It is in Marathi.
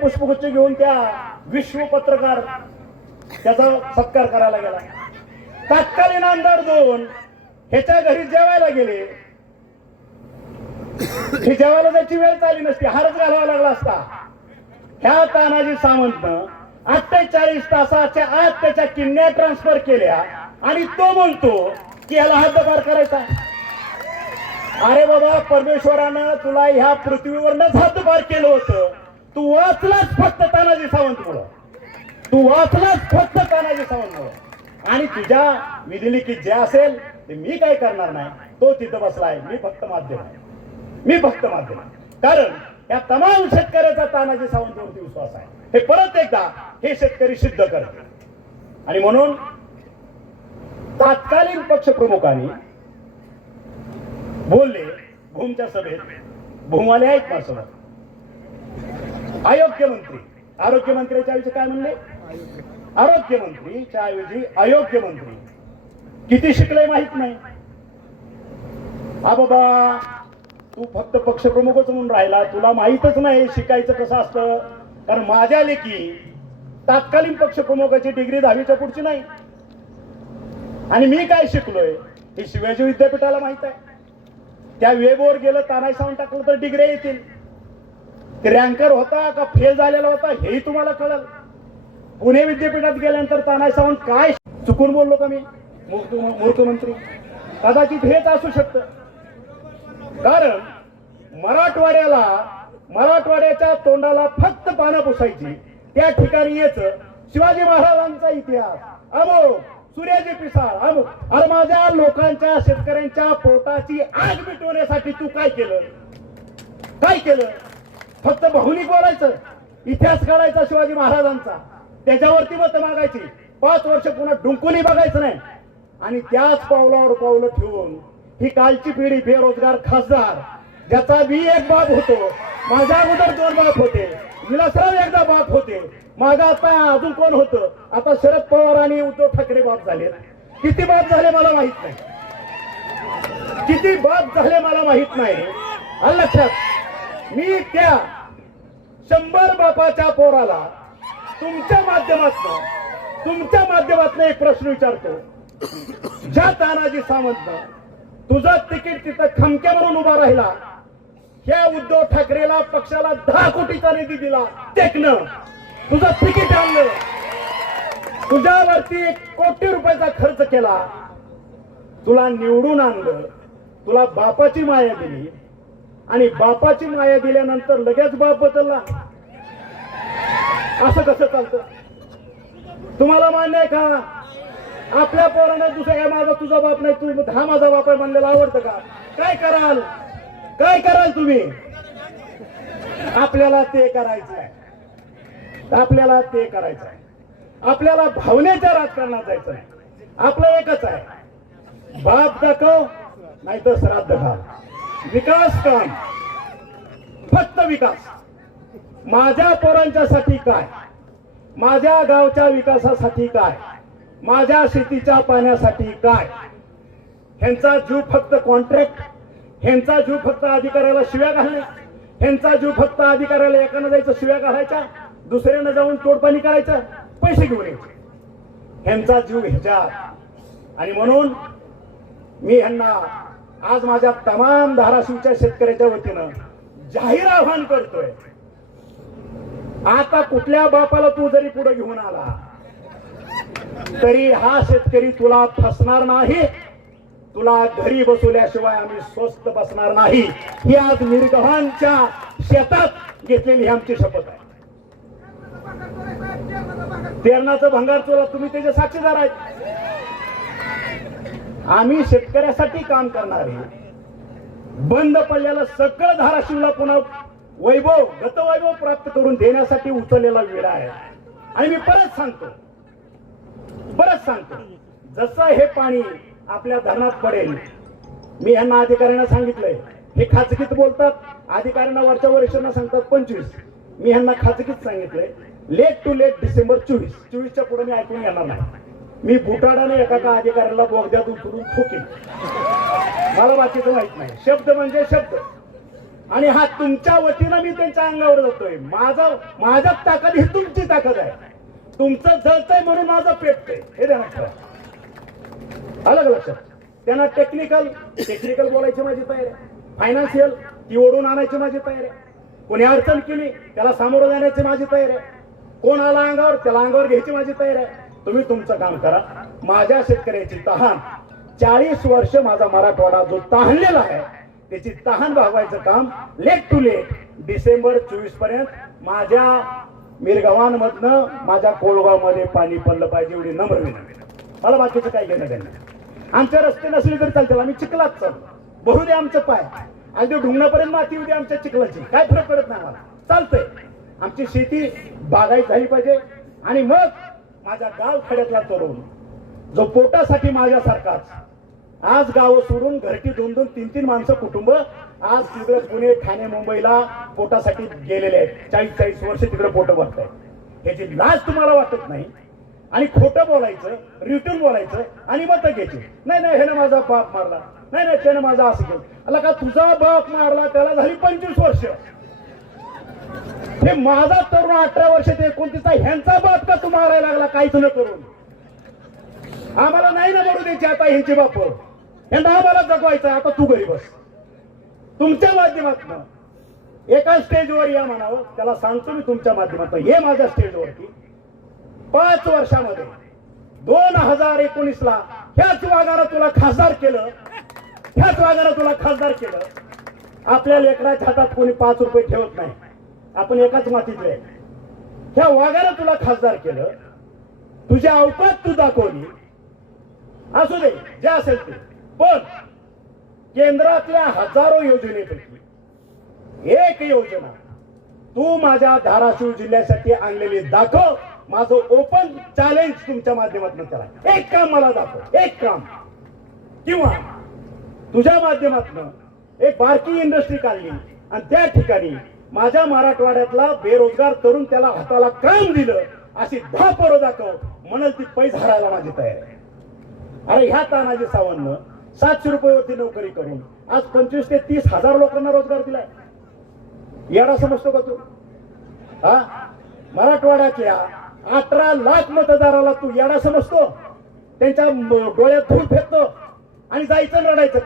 पुष्पगुच्छ घेऊन त्या विश्व पत्रकार त्याचा सत्कार करायला गेला. तत्कालीन आमदार दोन ह्याच्या घरी जेवायला गेले. हे जेवायला त्याची वेळ चालली नसती हारच घालावा लागला असता. ह्या तानाजी सावंतनं अठ्ठेचाळीस तासाच्या आत त्याच्या किन्या ट्रान्सफर केल्या आणि तो बोलतो की याला हद्दपार करायचा. अरे बाबा परमेश्वरानं तुला ह्या पृथ्वीवरनच हद्दपार केलं होतं. तू वाचलाच फक्त तानाजी सावंत पुढं तू वाचलाच फक्त तानाजी सावंत मुळे आणि तुझ्या विधिलिखित जे असेल ते मी काय करणार नाही. तो तिथं बसलाय. मी फक्त माध्यम आहे. मी फक्त माध्यम आहे. कारण या तमाम शेतकऱ्याचा तानाजी सावंतवरती विश्वास आहे. हे परत एकदा हे शेतकरी सिद्ध करत आणि म्हणून तात्कालीन पक्षप्रमुखांनी बोलले भूमच्या सभेत भूमवाले आहेत माझ्यासोबत. अयोग्य मंत्री आरोग्य मंत्र्याच्या ऐवजी काय म्हणले? आरोग्य मंत्रीच्या ऐवजी अयोग्य मंत्री किती शिकले माहीत नाही. हा बाबा तू फक्त पक्षप्रमुखच म्हणून राहिला. तुला माहीतच नाही शिकायचं कसं असतं. कारण माझ्या लेखी तात्कालीन पक्षप्रमुखाची डिग्री दहावीच्या पुढची नाही. आणि मी काय शिकलोय? हे शिवाजी विद्यापीठाला माहीत आहे. त्या वेबवर गेलं तानाय सावंत टाकलं तर डिग्री येतील. रँकर होता का फेल झालेला होता हेही तुम्हाला कळलं. पुणे विद्यापीठात गेल्यानंतर तानाय सावंत काय चुकून बोललो का मी? मूर्ख कदाचित हेच असू शकतं. कारण मराठवाड्याला मराठवाड्याच्या तोंडाला फक्त पानं पुसायची त्या ठिकाणी येच शिवाजी महाराजांचा इतिहास. अमो सूर्याजी पिसाळ अमो. अरे माझ्या लोकांच्या शेतकऱ्यांच्या पोटाची आग मिटवण्यासाठी तू काय केलं? काय केलं? फक्त बहुनिक बोलायचं. इतिहास काढायचा शिवाजी महाराजांचा. त्याच्यावरती मत मागायची. पाच वर्ष पुन्हा डुंकुनी बघायचं नाही. आणि त्याच पावलावर पावलं ठेवून ही कालची पिढी बेरोजगार खासदार ज्याचा मी एक बाप होतो माझ्या अगोदर दोन बाप होते. विलासराव एकदा बाप होते. माझा आता अजून कोण होतं? आता शरद पवार आणि उद्धव ठाकरे बाप झाले किती बाप झाले मला माहीत नाही. किती बाप झाले मला माहीत नाही. लक्षात? मी त्या शंभर बापाच्या पोराला तुमच्या माध्यमातून तुमच्या माध्यमातून एक प्रश्न विचारतो. ज्या तानाजी सावंत तुझं तिकीट तिथं खमक्या म्हणून उभा राहिला ह्या उद्धव ठाकरेला पक्षाला दहा कोटीचा निधी दिला टेकणं तुझं तिकीट आणलं. तुझ्यावरती एक कोटी रुपयाचा खर्च केला. तुला निवडून आणलं. तुला बापाची माया दिली. आणि बापाची माया दिल्यानंतर लगेच बाप बदलला. असं कसं चालतं? तुम्हाला मान्य आहे का? आपल्या पोराने दुसऱ्या काय माझा तुझा बाप नाही तुम्ही हा माझा बाप आहे म्हणलेला आवडतं का? काय कराल? काय कराल तुम्ही? आपल्याला ते करायचं आहे. आपल्याला ते करायचं आहे. आपल्याला भावनेच्या राजकारणात जायचं आहे. आपलं एकच आहे. बाप दाखव नाही तर श्राद्ध घाल. विकास काम. फक्त विकास. माझ्या पोरांच्यासाठी काय? माझ्या गावच्या विकासासाठी काय? माझ्या शेतीच्या पाण्यासाठी काय? ह्यांचा जीव फक्त कॉन्ट्रॅक्ट ह्यांचा जीव फक्त अधिकाऱ्याला शिव्या घालणे ह्यांचा जीव फक्त अधिकाऱ्याला एकानं जायचं शिव्या घालायच्या दुसऱ्यानं जाऊन तोडपाणी करायचं पैसे घेऊन यायचे. ह्यांचा जीव ह्याच्यात. आणि म्हणून मी ह्यांना आज माझ्या तमाम धाराशिवच्या शेतकऱ्याच्या वतीनं जाहीर आव्हान करतोय. आता कुठल्या बापाला तू जरी पुढे घेऊन आला तरी हा शेतकरी तुला फसणार नाही. तुला घरी बसवल्याशिवाय आम्ही स्वस्त बसणार नाही. ही आज मिरगव्हांच्या शेतात घेतलेली आमची शपथ आहे. तेरणाचं भंगार चोरा तुम्ही त्याचे साक्षीदार आहेत. आम्ही शेतकऱ्यासाठी काम करणार आहे. बंद पडलेला सगळं धाराशिवला पुन्हा वैभव गतवैभव प्राप्त करून देण्यासाठी उचललेला वेळ आहे. आणि मी परत सांगतो परत सांगतो जसं हे पाणी आपल्या धरणात पडेल मी यांना अधिकाऱ्यांना सांगितलंय. हे खाजगीत बोलतात अधिकाऱ्यांना वरच्या वरिष्ठांना सांगतात पंचवीस. मी यांना खाजगीत सांगितलंय लेट टू लेट डिसेंबर चोवीस. चोवीसच्या पुढे मी ऐकून येणार नाही. मी बुटाडाने एका का अधिकाऱ्याला बोगद्यात उतरून ठोकेन मला बाकीचं माहीत नाही. शब्द म्हणजे शब्द. आणि हा तुमच्या वतीनं मी त्यांच्या अंगावर जातोय माझा माझ्या ताकद ही तुमची ताकद आहे. तुमचं जळतंय म्हणून माझं पेटतंय हे त्यांना ठेवा. आलं का लक्षात? त्यांना टेक्निकल टेक्निकल बोलायची माझी तयारी आहे. फायनान्शियल ती ओढून आणायची माझी तयारी आहे. कोणी अडचण केली त्याला सामोरं जाण्याची माझी तयारी आहे. कोण आला अंगावर त्याला अंगावर घ्यायची माझी तयारी आहे. तुम्ही तुमचं काम करा. माझ्या शेतकऱ्याची तहान चाळीस वर्ष माझा मराठवाडा जो तहानलेला आहे त्याची तहान भागवायचं काम लेट टू लेट डिसेंबर चोवीसपर्यंत माझ्या मिरगावांमधनं माझ्या कोळगावमध्ये पाणी पडलं पाहिजे एवढी नम्र विनंती. मला बाकीचं काही घेणं देणं आमच्या रस्ते नसले तरी चालतील. आम्ही चिखलात चालू. भरू दे आमचं पाय. अगदी ढुंगणापर्यंत माती होऊ दे आमच्या चिखलाची. काय फरक पडत नाही मला चालतंय. आमची शेती बागायत झाली पाहिजे. आणि मग माझ्या गाव खड्यातला तरुण जो पोटासाठी माझ्यासारखाच. आज गाव सोडून घरटी दोन दोन तीन तीन माणसं कुटुंब आज तिकडे पुणे ठाणे मुंबईला पोटासाठी गेलेले आहेत. चाळीस चाळीस वर्ष तिकडे पोट भरत आहेत ह्याची लाज तुम्हाला वाटत नाही? आणि खोटं बोलायचं रिटर्न बोलायचं आणि मत घ्यायची. नाही नाही ह्यानं माझा बाप मारला. नाही नाही त्यानं माझा असं केलं. अला का तुझा बाप मारला त्याला झाली पंचवीस वर्ष. हे माझा तरुण अठरा वर्षाचे एकोणतीस एकोणतीसचा ह्यांचा बाप का तू मारायला लागला? काहीच न करून. आम्हाला नाही ना मरू द्यायची आता ह्यांची बाप. यांना आम्हाला जगवायचं आता तू घरी बस. तुमच्या माध्यमातून एका स्टेजवर या म्हणावं. त्याला सांगतो मी तुमच्या माध्यमातून. हे माझ्या स्टेजवरती. पाच वर्षामध्ये दोन हजार एकोणीस ला ह्याच वाघानं तुला खासदार केलं. ह्याच वाघानं तुला खासदार केलं. आपल्या लेकराच्या हातात कोणी पाच रुपये ठेवत नाही. आपण एकाच मातीतले ह्या वाघानं तुला खासदार केलं. तुझ्या अवकात तू दाखवली. असू दे जे असेल ते. पण केंद्रातल्या हजारो योजनेपैकी एक योजना तू माझ्या धाराशिव जिल्ह्यासाठी आणलेली दाखव. माझं ओपन चॅलेंज तुमच्या माध्यमातून करा. एक काम मला दाखव एक काम. किंवा तुझ्या माध्यमातून एक बारकी इंडस्ट्री काढली आणि त्या ठिकाणी माझ्या मराठवाड्यातला बेरोजगार तरुण त्याला हाताला काम दिलं अशी दहा पोरं दाखव. म्हणाल ती पैस हरायला माझी तयारी आहे. अरे ह्या तानाजी सावंतनं सातशे रुपयावरती नोकरी करून आज पंचवीस ते तीस हजार लोकांना रोजगार दिलाय. येडा समजतो का तू? हा? मराठवाड्यातल्या अठरा लाख मतदाराला तू येडा समजतो? त्यांच्या डोळ्यात धूळ फेकतो आणि जायचं रडायचं. का